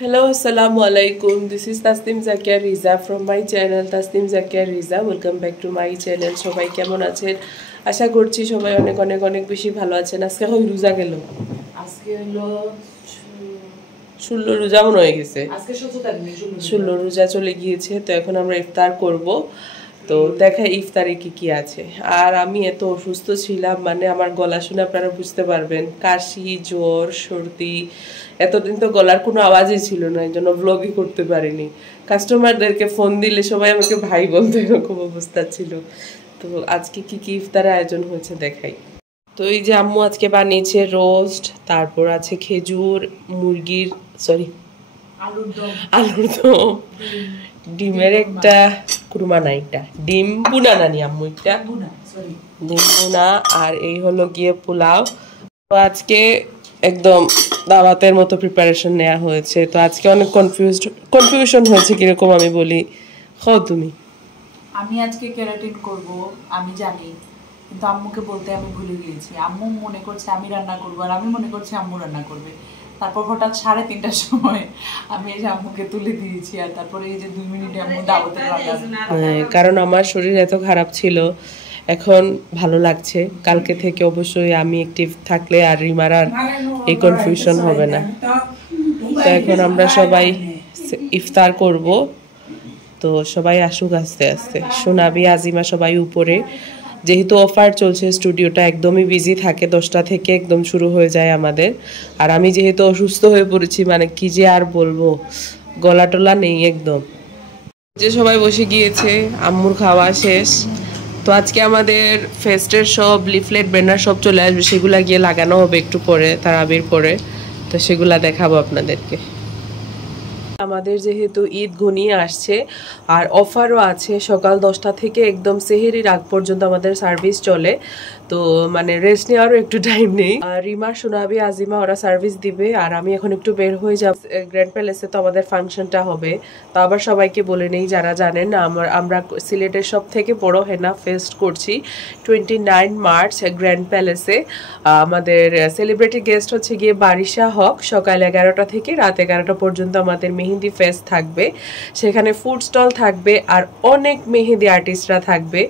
Hello, assalamu alaikum. This is Tasnim Zakia Riza from my channel Tasnim Zakia Riza. Welcome back to my channel. সবাই কেমন আছেন? আশা করছি সবাই অনেক অনেক অনেক বেশি ভালো আছেন। আজকে কই রোজা গেল? আজকে হলো 16 রোজা মনে হয়ে গেছে। আজকে 17 তারিখ 16 রোজা চলে গিয়েছে। তো এখন আমরা ইফতার করব। তো দেখাই ইফতারে কি কি আছে। আর আমি এত অসুস্থ ছিলাম, মানে আমার গলা শুনে আপনারা বুঝতে পারবেন, কাশি, জ্বর, সর্দি, এতদিন তো গলার কোনো আওয়াজই ছিল না, এই জন্য ব্লগই করতে পারিনি। কাস্টমারদেরকে ফোন দিলে সবাই আমাকে ভাই বলতে, এরকম অবস্থা ছিল। তো আজকে কি কি ইফতারের আয়োজন হয়েছে দেখাই। তো এই যে আম্মু আজকে বানিয়েছে রোস্ট, তারপর আছে খেজুর, মুরগির আলুর দম, ডিমের একটা কুরমা, না এটা ডিম বুনা, নানি আম্মু একটা ডিম বুনা, আর এই হলো গিয়ে পোলাও। তো আজকে একদম দাওয়াতের মতো প্রিপারেশন নেওয়া হয়েছে। তো আজকে অনেক কনফিউশন হয়েছে, কিরকম আমি বলি। তুমি আমি আজকে কেরাটিন করব আমি জানি, কিন্তু আম্মুকে বলতে আমি ভুলে গিয়েছি। আম্মু মনে করছে আমি রান্না করবো, আর আমি মনে করছি আম্মু রান্না করবে। তারপর হঠাৎ 3:30টার সময় আমি এই যে আম্মুকে তুলে দিয়েছি, আর তারপরে এই যে 2 মিনিটে আম্মু দাওয়াতের রান্না। কারণ আমার শরীর এত খারাপ ছিল, এখন ভালো লাগছে। কালকে থেকে অবশ্যই আমি অ্যাক্টিভ থাকলে আর রিমার আর এই কনফিউশন হবে না। তো এখন আমরা সবাই ইফতার করব। তো সবাই আসুক আস্তে আস্তে। সোনাবি, আজিমা সবাই উপরে। যেহেতু অফার চলছে, স্টুডিওটা একদমই বিজি থাকে, 10টা থেকে একদম শুরু হয়ে যায় আমাদের। আর আমি যেহেতু অসুস্থ হয়ে পড়েছি, মানে কি যে আর বলবো, গলা টলা নেই একদম। যে সবাই বসে গিয়েছে, আম্মুর খাওয়া শেষ। তো আজকে আমাদের ফেস্টের সব লিফলেট, ব্যানার সব চলে আসবে, সেগুলা গিয়ে লাগানো হবে একটু পরে, তারাবির পরে। তো সেগুলা দেখাবো আপনাদেরকে। আমাদের যেহেতু ঈদ ঘনিয়ে আসছে আর অফারও আছে, সকাল 10টা থেকে একদম সেহেরির আগ পর্যন্ত আমাদের সার্ভিস চলে। তো মানে রেস্ট নেওয়ারও একটু টাইম নেই। আর রিমা, সোনাবি, আজিমা ওরা সার্ভিস দিবে, আর আমি এখন একটু বের হয়ে যাব। গ্র্যান্ড প্যালেসে তো আমাদের ফাংশনটা হবে। তো আবার সবাইকে বলে নেই যারা জানেন, আমরা সিলেটের সব থেকে বড় হেনা ফেস্ট করছি 29 মার্চ গ্র্যান্ড প্যালেসে। আমাদের সেলিব্রিটি গেস্ট হচ্ছে গিয়ে বারিশা হক। সকাল 11টা থেকে রাত 11টা পর্যন্ত আমাদের মেহেন্দি ফেস্ট থাকবে। সেখানে ফুড স্টল থাকবে আর অনেক মেহেন্দি আর্টিস্টরা থাকবে।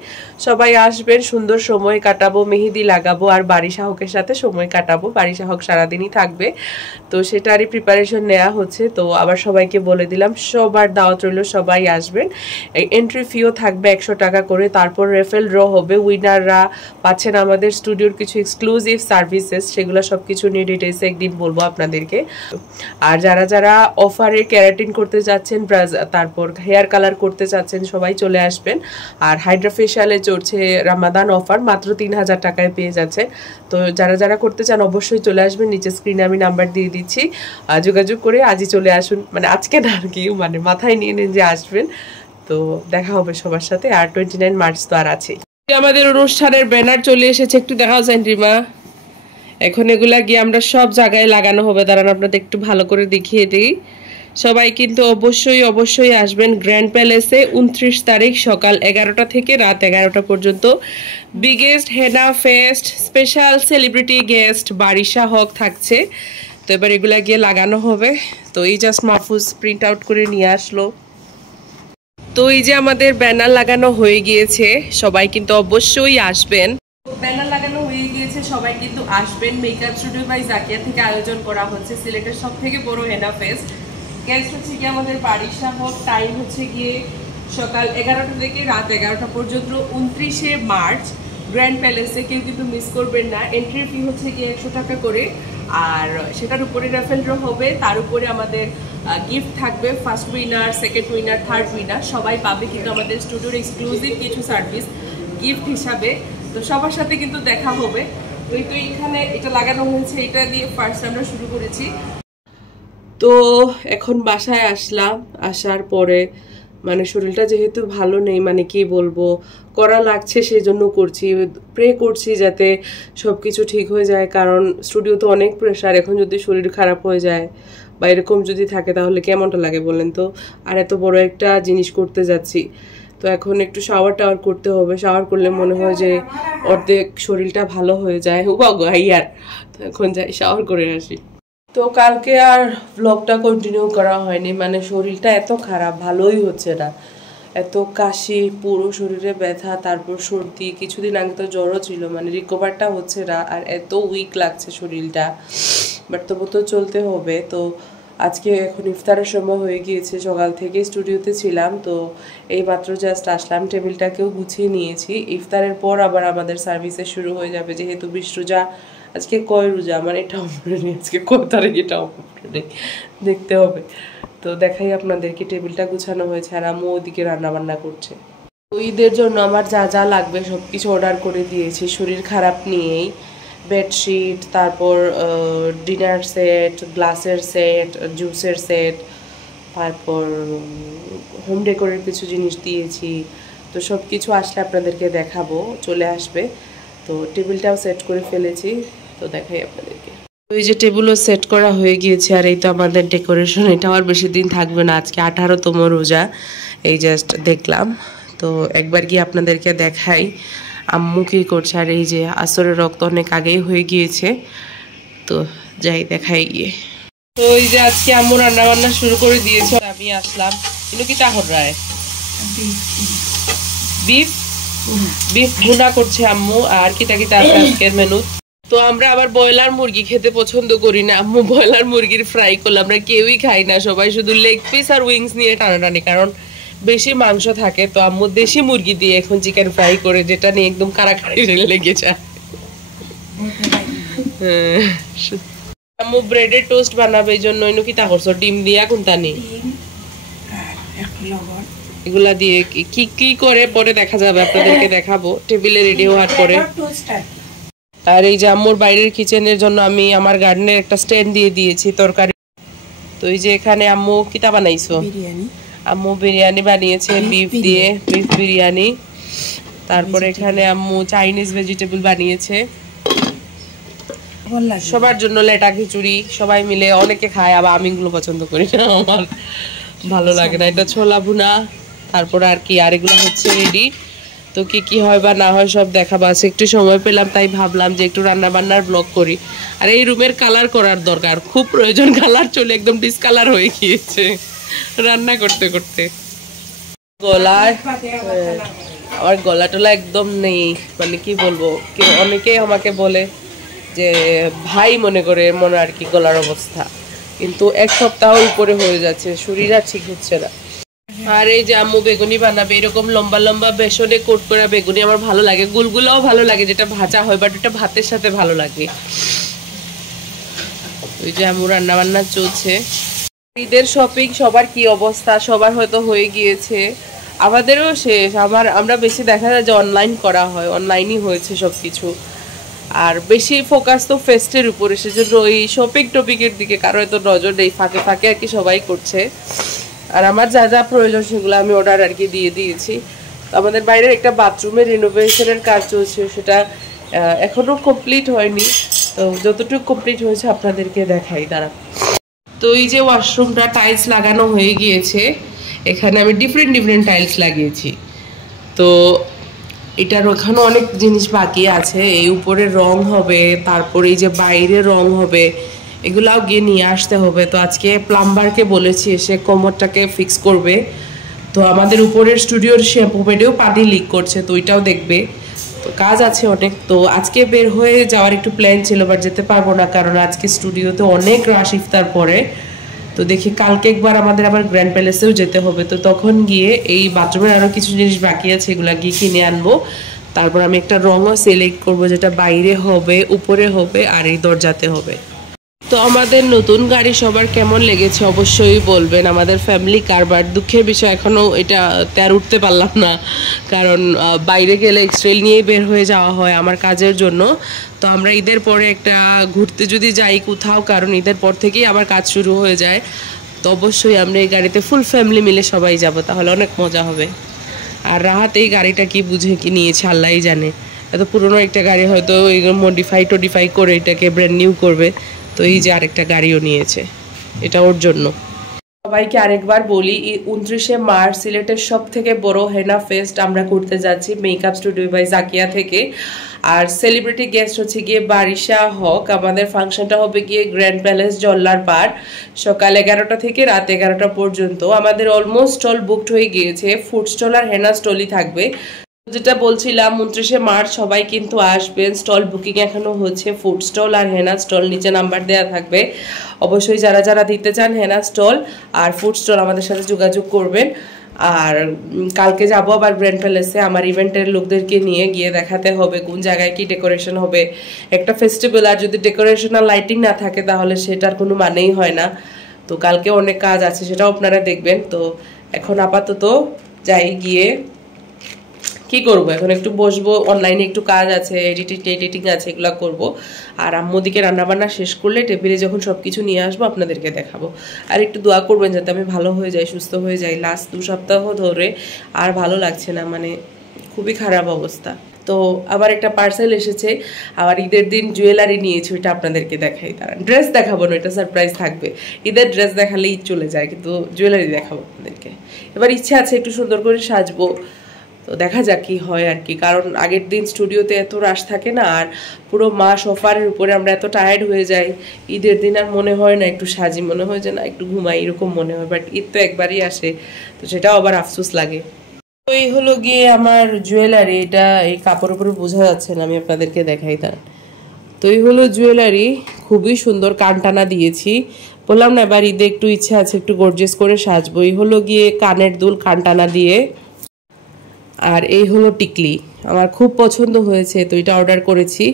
সবাই আসবেন, সুন্দর সময় কাটাবো, মেহেন্দি লাগাবো আর বারিশা হকের সাথে সময় কাটাবো। বারিশা হক সারাদিনই থাকবে, তো সেটারই প্রিপারেশন নেওয়া হচ্ছে। তো আবার সবাইকে বলে দিলাম, সবার দাওয়াত রইল, সবাই আসবেন। এন্ট্রি ফিও থাকবে 100 টাকা করে। তারপর রেফেল ড্র হবে, উইনাররা পাচ্ছেন আমাদের স্টুডিওর কিছু এক্সক্লুসিভ সার্ভিসেস। সেগুলো সব কিছু নিয়ে ডিটেলসে একদিন বলবো আপনাদেরকে। আর যারা যারা অফারে কেরাটিন করতে যাচ্ছেন, তারপর হেয়ার কালার করতে চাচ্ছেন, সবাই চলে আসবেন। আর হাইড্রা ফেশিয়ালে চলছে রামাদান অফার, মাত্র 3000 টাকায় পেয়ে যাচ্ছে। তো যারা যারা করতে চান অবশ্যই চলে আসবেন। নিচে স্ক্রিনে আমি নাম্বার দিয়ে দিচ্ছি, যোগাযোগ করে আজই চলে আসুন। মানে আজকে না আর কি, মানে মাথায় নিয়ে নেন যে আসবেন। তো দেখা হবে সবার সাথে। আর 29 মার্চ তো আর আছে। আমাদের অনুষ্ঠানের ব্যানার চলে এসেছে, একটু দেখাও সেন্ট্রিমা। এখন এগুলা গিয়ে আমরা সব জায়গায় লাগানো হবে। দাঁড়ান আপনাদের একটু ভালো করে দেখিয়ে দিই। সবাই কিন্তু অবশ্যই অবশ্যই আসবেন গ্র্যান্ড প্যালেসে 29 তারিখ সকাল 11টা থেকে রাত 11টা পর্যন্ত। Biggest henna fest, special celebrity guest Barisha Haque থাকছে। তো এবার এগুলা গিয়ে লাগানো হবে। তো এই জাস্ট মাহফুজ প্রিন্ট আউট করে নিয়ে আসলো। তো এই যে আমাদের ব্যানার লাগানো হয়ে গিয়েছে, সবাই কিন্তু অবশ্যই আসবেন। ব্যানার লাগানো হয়ে গিয়েছে, সবাই কিন্তু আসবেন। মেকআপ স্টুডিও বাই জাকিয়া থেকে আয়োজন করা হচ্ছে সিলেটের সব থেকে বড় হেনা ফেস্ট। গেস্ট হচ্ছে গিয়ে আমাদের বারিশা হক। টাইম হচ্ছে গিয়ে সকাল 11টা থেকে রাত 11টা পর্যন্ত 29শে মার্চ গ্র্যান্ড প্যালেসে। কেউ কিন্তু মিস করবেন না। এন্ট্রি ফি হচ্ছে গিয়ে 100 টাকা করে, আর সেটার উপরে রেফেল ড্র হবে। তার উপরে আমাদের গিফট থাকবে। First winner, second winner, third winner সবাই পাবে কিন্তু আমাদের স্টুডিওর এক্সক্লুসিভ কিছু সার্ভিস গিফট হিসাবে। তো সবার সাথে কিন্তু দেখা হবে। তো এইখানে এটা লাগানো হয়েছে, এটা দিয়ে ফার্স্ট আমরা শুরু করেছি। তো এখন বাসায় আসলাম। আসার পরে মানে শরীরটা যেহেতু ভালো নেই, মানে কি বলবো, করা লাগছে, সেই জন্য করছি, প্রে করছি যাতে সব কিছু ঠিক হয়ে যায়। কারণ স্টুডিও তো অনেক প্রেশার। এখন যদি শরীর খারাপ হয়ে যায় বা এরকম যদি থাকে তাহলে কেমনটা লাগে বলেন তো। আর এত বড় একটা জিনিস করতে যাচ্ছি। তো এখন একটু শাওয়ার টাওয়ার করতে হবে। শাওয়ার করলে মনে হয় যে অর্ধেক শরীরটা ভালো হয়ে যায়। তো এখন যাই শাওয়ার করে আসি। তো তো কালকে আর ব্লগটা কন্টিনিউ করা হয়নি, মানে শরীরটা এত খারাপ, ভালোই হচ্ছে না, এত কাশি, পুরো শরীরে ব্যথা, তারপর সর্দি, কিছুদিন আগে তো জ্বরও ছিল, মানে রিকভারটা হচ্ছে না, আর এত উইক লাগছে শরীরটা, বাট তবু তো চলতে হবে। তো আজকে এখন ইফতারের সময় হয়ে গিয়েছে, সকাল থেকে স্টুডিওতে ছিলাম, তো এই মাত্র জাস্ট আসলাম, টেবিলটাকেও গুছিয়ে নিয়েছি। ইফতারের পর আবার আমাদের সার্ভিসে শুরু হয়ে যাবে, যেহেতু 20 রোজা, আজকে কয় রোজা আমার এটাও মনে নেই, আজকে কয় তারিখ এটাও মনে নেই, দেখতে হবে। তো দেখাই আপনাদেরকে, টেবিলটা গুছানো হয়েছে আর আম্মু ওইদিকে রান্না বান্না করছে। তো ঈদের জন্য আমার যা যা লাগবে সব কিছু অর্ডার করে দিয়েছি, শরীর খারাপ নিয়েই। বেডশিট, তারপর ডিনার সেট, গ্লাসের সেট, জুসের সেট, তারপর হোম ডেকোরের কিছু জিনিস দিয়েছি। তো সব কিছু আসলে আপনাদেরকে দেখাবো, চলে আসবে। তো টেবিলটাও সেট করে ফেলেছি, তো দেখাই আপনাদেরকে। তো এই যে টেবিলও সেট করা হয়ে গিয়েছে, আর এই তো আমাদের ডেকোরেশন। এটা আর বেশি দিন থাকবে না, আজকে 18তম রোজা, এই জাস্ট দেখলাম। তো একবার গিয়ে আপনাদেরকে দেখাই আম্মু কি করছে। আর এই যে আসরের রক্ত অনেক আগেই হয়ে গিয়েছে, তো যাই দেখাই গিয়ে। তো এই যে আজকে আম্মু রান্না বান্না শুরু করে দিয়েছে, আমি আসলাম। কিন্তু কি তাহর রায় বিফ বিফ ভুনা করছে আম্মু, আর কিতা কিতা আছে আজকের মেনু। তো আমরা আবার ব্রয়লার মুরগি খেতে পছন্দ করি না, আম্মু ব্রয়লার মুরগির ফ্রাই করলে, আমরা কেউই খাই না, সবাই শুধু লেগ পিস আর উইংস নিয়ে টানাটানি, কারণ বেশি মাংস থাকে। তো আম্মু দেশি মুরগি দিয়ে এখন চিকেন ফ্রাই করে, যেটা নিয়ে একদম কারাকারি লেগে যায়। আম্মু ব্রেডের টোস্ট বানাবে, এই জন্য কি তা করছো, ডিম দিয়া কোনটা নেই, এগুলা দিয়ে কি কি করে পরে দেখা যাবে, আপনাদেরকে দেখাবো টেবিলে রেডি হওয়ার পরে। আর এই যে আম্মুর বাইরের কিচেনের জন্য আমি আমার গার্ডেনের একটা স্ট্যান্ড দিয়ে দিয়েছি তরকারি। তো এই যে এখানে আম্মু কিতা বানাইছো, আম্মু বিরিয়ানি বানিয়েছে, বিফ দিয়ে, বিফ বিরিয়ানি। তারপর এখানে আম্মু চাইনিজ ভেজিটেবল বানিয়েছে, সবার জন্য লেটা খিচুড়ি, সবাই মিলে অনেকে খায়, আবার আমি এগুলো পছন্দ করি না, আমার ভালো লাগে না। এটা ছোলা ভুনা, তারপর আর কি, আর এগুলো হচ্ছে রেডি। তো কি কি হয় বা না হয় সব দেখাবো। আছে একটু সময় পেলাম, তাই ভাবলাম যে একটু রান্না বান্নার ব্লগ করি। আর এই রুমের কালার করার দরকার, খুব প্রয়োজন, কালার চলে একদম ডিসকালার হয়ে গিয়েছে রান্না করতে করতে। গলার আমার গলা টলা একদম নেই, মানে কি বলবো, অনেকেই আমাকে বলে যে ভাই মনে করে মনে আর কি গলার অবস্থা, কিন্তু এক সপ্তাহ উপরে হয়ে যাচ্ছে, শরীর আর ঠিক হচ্ছে না। আর এই যে আম্মু বেগুনি বানাবে, এরকম লম্বা লম্বা বেসনে কোট করা বেগুনি আমার ভালো লাগে, গুলগুলাও ভালো লাগে যেটা ভাজা হয়, বাট এটা ভাতের সাথে ভালো লাগে। ওই যে আম্মু রান্না বান্না চলছে। ঈদের শপিং সবার কি অবস্থা, সবার হয়তো হয়ে গিয়েছে, আমাদেরও শেষ। আমরা বেশি দেখা যায় যে অনলাইন করা হয়, অনলাইনই হয়েছে সবকিছু, আর বেশি ফোকাস তো ফেস্টের উপরে, সেজন্য ওই শপিং টপিকের দিকে কারো এত নজর নেই, ফাঁকে ফাঁকে আর কি সবাই করছে। আর আমার যা যা প্রয়োজন সেগুলো আমি অর্ডার আর কি দিয়ে দিয়েছি। আমাদের বাইরের একটা বাথরুমের রিনোভেশনের কাজ চলছে, সেটা এখনো কমপ্লিট হয়নি, তো যতটুকু কমপ্লিট হয়েছে আপনাদেরকে দেখাই দাঁড়া। তো এই যে ওয়াশরুমটা টাইলস লাগানো হয়ে গিয়েছে, এখানে আমি ডিফারেন্ট ডিফারেন্ট টাইলস লাগিয়েছি। তো এটার ওখানে অনেক জিনিস বাকি আছে, এই উপরে রং হবে, তারপরে এই যে বাইরে রং হবে, এগুলাও গিয়ে নিয়ে আসতে হবে। তো আজকে প্লাম্বারকে বলেছি এসে কোমরটাকে ফিক্স করবে। তো আমাদের উপরের স্টুডিওর শ্যাম্পু বেডেও পানি লিক করছে, তো ওইটাও দেখবে। তো কাজ আছে অনেক, তো আজকে বের হয়ে যাওয়ার একটু প্ল্যান ছিল, বাট যেতে পারবো না, কারণ আজকে স্টুডিওতে অনেক রাশ ইফতার পরে। তো দেখি কালকে একবার আমাদের আবার গ্র্যান্ড প্যালেসেও যেতে হবে, তো তখন গিয়ে এই বাথরুমের আরও কিছু জিনিস বাকি আছে, এগুলো গিয়ে কিনে আনবো। তারপর আমি একটা রঙও সিলেক্ট করবো, যেটা বাইরে হবে, উপরে হবে, আর এই দরজাতে হবে। তো আমাদের নতুন গাড়ি সবার কেমন লেগেছে অবশ্যই বলবেন, আমাদের ফ্যামিলি কার। বাট দুঃখের বিষয় এখনও এটা তের উঠতে পারলাম না, কারণ বাইরে গেলে এক্সট্রেল নিয়েই বের হয়ে যাওয়া হয় আমার কাজের জন্য। তো আমরা ঈদের পরে একটা ঘুরতে যদি যাই কোথাও, কারণ ঈদের পর থেকেই আবার কাজ শুরু হয়ে যায়, তো অবশ্যই আমরা এই গাড়িতে ফুল ফ্যামিলি মিলে সবাই যাব, তাহলে অনেক মজা হবে। আর রাহাত এই গাড়িটা কি বুঝে কি নিয়েছে আল্লাহই জানে, এত পুরনো একটা গাড়ি, হয়তো মডিফাই করে এটাকে ব্র্যান্ড নিউ করবে। তো এই যে আরেকটা গাড়িও নিয়েছে, এটা ওর জন্য। সবাইকে আরেকবার বলি, 29শে মার্চ সিলেটের সব থেকে বড় হেনা ফেস্ট আমরা করতে যাচ্ছি মেকআপ স্টুডিও বাই জাকিয়া থেকে। আর সেলিব্রিটি গেস্ট হচ্ছে গিয়ে বারিশা হক। আমাদের ফাংশনটা হবে গিয়ে গ্র্যান্ড প্যালেস জল্লার পাড়, সকাল 11টা থেকে রাত 11টা পর্যন্ত। আমাদের অলমোস্ট স্টল বুকড হয়ে গিয়েছে, ফুড স্টল আর হেনা স্টলই থাকবে। যেটা বলছিলাম 29শে মার্চ সবাই কিন্তু আসবেন। স্টল বুকিং এখনো হচ্ছে, ফুড স্টল আর হেনা স্টল, নিচে নাম্বার দেওয়া থাকবে। অবশ্যই যারা যারা দিতে চান হেনা স্টল আর ফুড স্টল আমাদের সাথে যোগাযোগ করবেন। আর কালকে যাবো আবার গ্র্যান্ড প্যালেসে আমার ইভেন্টের লোকদেরকে নিয়ে গিয়ে দেখাতে হবে কোন জায়গায় কি ডেকোরেশন হবে। একটা ফেস্টিভ্যাল আর যদি ডেকোরেশন আর লাইটিং না থাকে তাহলে সেটার কোনো মানেই হয় না। তো কালকে অনেক কাজ আছে, সেটাও আপনারা দেখবেন। তো এখন আপাতত যাই, গিয়ে কি করবো, এখন একটু বসবো, অনলাইনে একটু কাজ আছে, এডিটিং আছে, এগুলো করব। আর আম্মুদিকে রান্নাবান্না শেষ করলে টেবিলে যখন সব কিছু নিয়ে আসবো আপনাদেরকে দেখাবো। আর একটু দোয়া করবেন যাতে আমি ভালো হয়ে যাই, সুস্থ হয়ে যাই। লাস্ট 2 সপ্তাহ ধরে আর ভালো লাগছে না, মানে খুবই খারাপ অবস্থা। তো আবার একটা পার্সেল এসেছে, আবার ঈদের দিন জুয়েলারি নিয়েছি, ওইটা আপনাদেরকে দেখাই। তারা ড্রেস দেখাবো না, এটা সারপ্রাইজ থাকবে। ঈদের ড্রেস দেখালে ঈদ চলে যায়, কিন্তু জুয়েলারি দেখাবো আপনাদেরকে। এবার ইচ্ছে আছে একটু সুন্দর করে সাজবো, তো দেখা যাক কি হয় আর কি। কারণ আগের দিন স্টুডিওতে এত রাশ থাকে না, আর পুরো মাস অফারের উপরে আমরা এত টায়ার্ড হয়ে যাই, ঈদের দিন আর মনে হয় না একটু সাজি, মনে হয় যে না একটু ঘুমাই, এরকম মনে হয়। বাট ঈদ তো একবারই আসে, তো সেটাও আবার আফসোস লাগে। তো এই হলো গিয়ে আমার জুয়েলারি, এটা এই কাপড়ের উপরে বোঝা যাচ্ছে না, আমি আপনাদেরকে দেখাই। তার তো এই হলো জুয়েলারি, খুবই সুন্দর কানটানা দিয়েছি। বললাম না এবার ঈদে একটু ইচ্ছা আছে একটু গর্জিয়াস করে সাজবো। এই হলো গিয়ে কানের দুল কানটানা দিয়ে, আর এই হলো টিকলি, আমার খুব পছন্দ হয়েছে, তো এটা অর্ডার করেছি।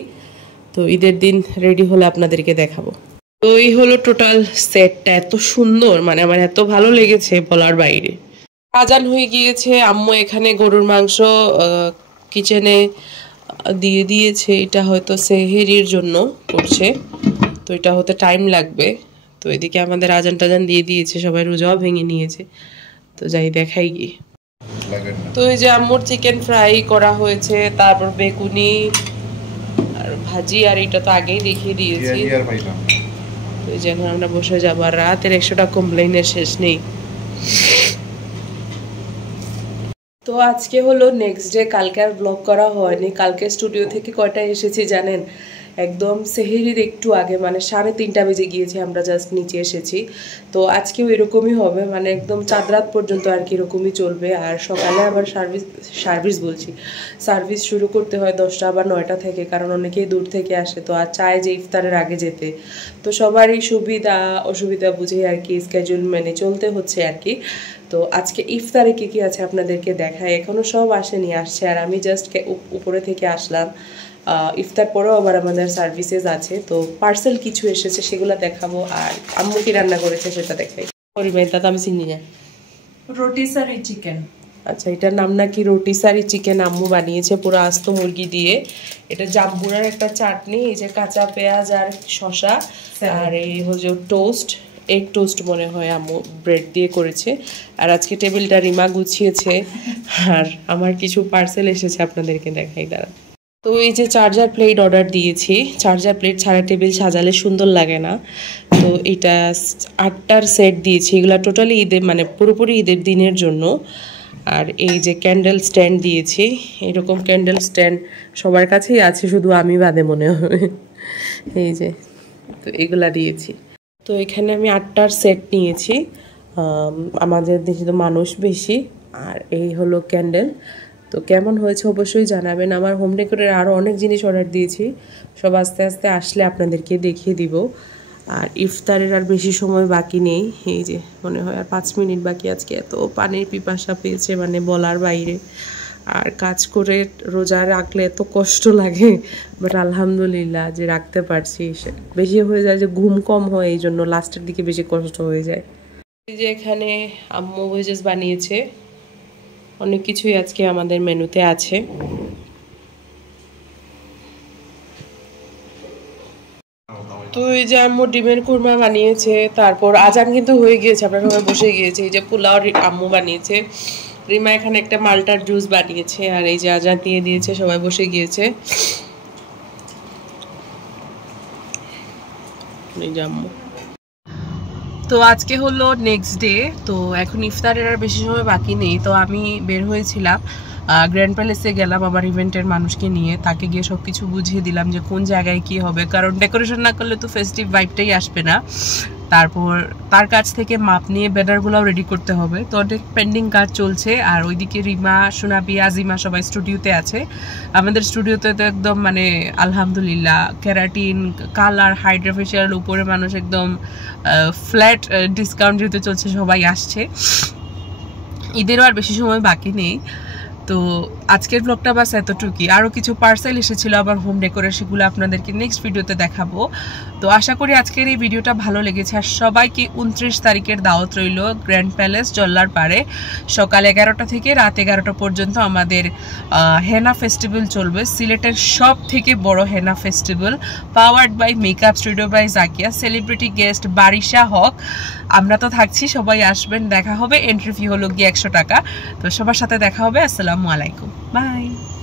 তো ঈদের দিন রেডি হলে আপনাদেরকে দেখাবো। তো এই হলো টোটাল সেটটা, এত সুন্দর, মানে আমার এত ভালো লেগেছে বলার বাইরে। আজান হয়ে গিয়েছে, আম্মু এখানে গরুর মাংস কিচেনে দিয়ে দিয়েছে, এটা হয়তো সেহেরির জন্য করছে, তো এটা হতে টাইম লাগবে। তো এদিকে আমাদের আজান টাজান দিয়ে দিয়েছে, সবাই রোজাও ভেঙে নিয়েছে। তো যাই দেখাই গিয়ে। তো এই যে আম্মুর চিকেন ফ্রাই করা হয়েছে, তারপর বেগুনি আর ভাজি, আর এটা তো আগেই দেখিয়ে দিয়েছি। তো এই যে এখন আমরা বসে যাবো, আর রাতের 100টা কমপ্লেইনের শেষ নেই। তো আজকে হলো নেক্সট ডে, কালকে আর ব্লগ করা হয়নি। কালকে স্টুডিও থেকে কয়টায় এসেছি জানেন? একদম সেহেরির একটু আগে, মানে 3:30 বেজে গিয়েছে, আমরা জাস্ট নিচে এসেছি। তো আজকেও এরকমই হবে, মানে একদম চাঁদরাত পর্যন্ত আর কি এরকমই চলবে। আর সকালে আবার সার্ভিস শুরু করতে হয় 10টা আবার 9টা থেকে, কারণ অনেকেই দূর থেকে আসে, তো আর চায় যে ইফতারের আগে যেতে। তো সবারই সুবিধা অসুবিধা বুঝে আর কি স্কেজুল মেনে চলতে হচ্ছে আর কি। তো আজকে ইফতারে কি কি আছে আপনাদেরকে দেখায়, এখনো সব আসেনি, আসছে। আর আমি জাস্ট উপরে থেকে আসলাম। ইফতার পরেও আবার আমাদের সার্ভিসেস আছে, তো পার্সেল কিছু এসেছে সেগুলো দেখাবো। আর আম্মু কি রান্না করেছে সেটা দেখাই। পরিমাণটা তো আমি চিনি না। রোটিসারি চিকেন, আচ্ছা, এটার নাম নাকি রোটিসারি চিকেন, আম্মু বানিয়েছে পুরো আস্ত মুরগি দিয়ে। এটা জাম্বুরার একটা চাটনি, এই যে কাঁচা পেঁয়াজ আর শসা, আর এই হচ্ছে টোস্ট, এগ টোস্ট মনে হয় আম্মু ব্রেড দিয়ে করেছে। আর আজকে টেবিলটা রিমা গুছিয়েছে। আর আমার কিছু পার্সেল এসেছে, আপনাদেরকে দেখাই দাঁড়া। তো এই যে চার্জার প্লেট অর্ডার দিয়েছি, চার্জার প্লেট ছাড়া টেবিল সাজালে সুন্দর লাগে না। তো এটা 8টার সেট দিয়েছি, এগুলো টোটালি ঈদের, মানে পুরোপুরি ঈদের দিনের জন্য। আর এই যে ক্যান্ডেল স্ট্যান্ড দিয়েছি, এরকম ক্যান্ডেল স্ট্যান্ড সবার কাছেই আছে, শুধু আমি বাদে মনে হয়। এই যে, তো এগুলা দিয়েছি। তো এখানে আমি 8টার সেট নিয়েছি, আমাদের দেশে তো মানুষ বেশি। আর এই হলো ক্যান্ডেল। তো কেমন হয়েছে অবশ্যই জানাবেন। আমার হোম ডেকোরের আরও অনেক জিনিস অর্ডার দিয়েছি, সব আস্তে আস্তে আসলে আপনাদেরকে দেখিয়ে দিব। আর ইফতারের আর বেশি সময় বাকি নেই, এই যে মনে হয় আর 5 মিনিট বাকি। আজকে এত পানির পিপাসা পেয়েছে, মানে বলার বাইরে। আর কাজ করে রোজা রাখলে এত কষ্ট লাগে, বাট আলহামদুলিল্লাহ যে রাখতে পারছি। বেশি হয়ে যায় যে ঘুম কম হয়, এই জন্য লাস্টের দিকে বেশি কষ্ট হয়ে যায়। এই যে এখানে আম্মু ভেজেস বানিয়েছে, অনেক কিছুই আজকে আমাদের মেনুতে আছে। তো এই যে আম্মু ডিমের কুরমা বানিয়েছে, তারপর আজান কিন্তু হয়ে গিয়েছে, আমরা সবাই বসে গিয়েছি। এই যে পোলাও আম্মু বানিয়েছে, রিমা এখানে একটা মাল্টার জুস বানিয়েছে, আর এই যে আজান দিয়ে দিয়েছে, সবাই বসে গিয়েছে। এই যে আম্মু। তো আজকে হলো নেক্সট ডে, তো এখন ইফতারের আর বেশি সময় বাকি নেই। তো আমি বের হয়েছিলাম, গ্র্যান্ড প্যালেসে গেলাম আমার ইভেন্টের মানুষকে নিয়ে, তাকে গিয়ে সব কিছু বুঝিয়ে দিলাম যে কোন জায়গায় কি হবে, কারণ ডেকোরেশন না করলে তো ফেস্টিভ ভাইবটাই আসবে না। তারপর তার কাছ থেকে মাপ নিয়ে ব্যানারগুলোও রেডি করতে হবে, তো অনেক পেন্ডিং কাজ চলছে। আর ওইদিকে রিমা, সোনাবি, আজিমা সবাই স্টুডিওতে আছে। আমাদের স্টুডিওতে তো একদম মানে আলহামদুলিল্লাহ ক্যারাটিন, কালার, হাইড্রা ফেশিয়াল উপরে মানুষ একদম ফ্ল্যাট ডিসকাউন্ট যেহেতু চলছে সবাই আসছে। ঈদেরও আর বেশি সময় বাকি নেই। তো আজকের ব্লগটা বাস এতটুকুই। আরও কিছু পার্সেল এসেছিল আবার হোম ডেকোরের, সেগুলো আপনাদেরকে নেক্সট ভিডিওতে দেখাবো। তো আশা করি আজকের এই ভিডিওটা ভালো লেগেছে। আর সবাইকে 29 তারিখের দাওয়াত রইল গ্র্যান্ড প্যালেস জল্লার পাড়ে, সকাল 11টা থেকে রাত 11টা পর্যন্ত আমাদের হেনা ফেস্টিভ্যাল চলবে। সিলেটের সব থেকে বড় henna festival, powered by makeup studio by Zakia, celebrity guest Barisha Haque. আমরা তো থাকছি, সবাই আসবেন, দেখা হবে। এন্ট্রি ফি হলো গিয়ে 100 টাকা। তো সবার সাথে দেখা হবে। আসসালামু আলাইকুম, বাই।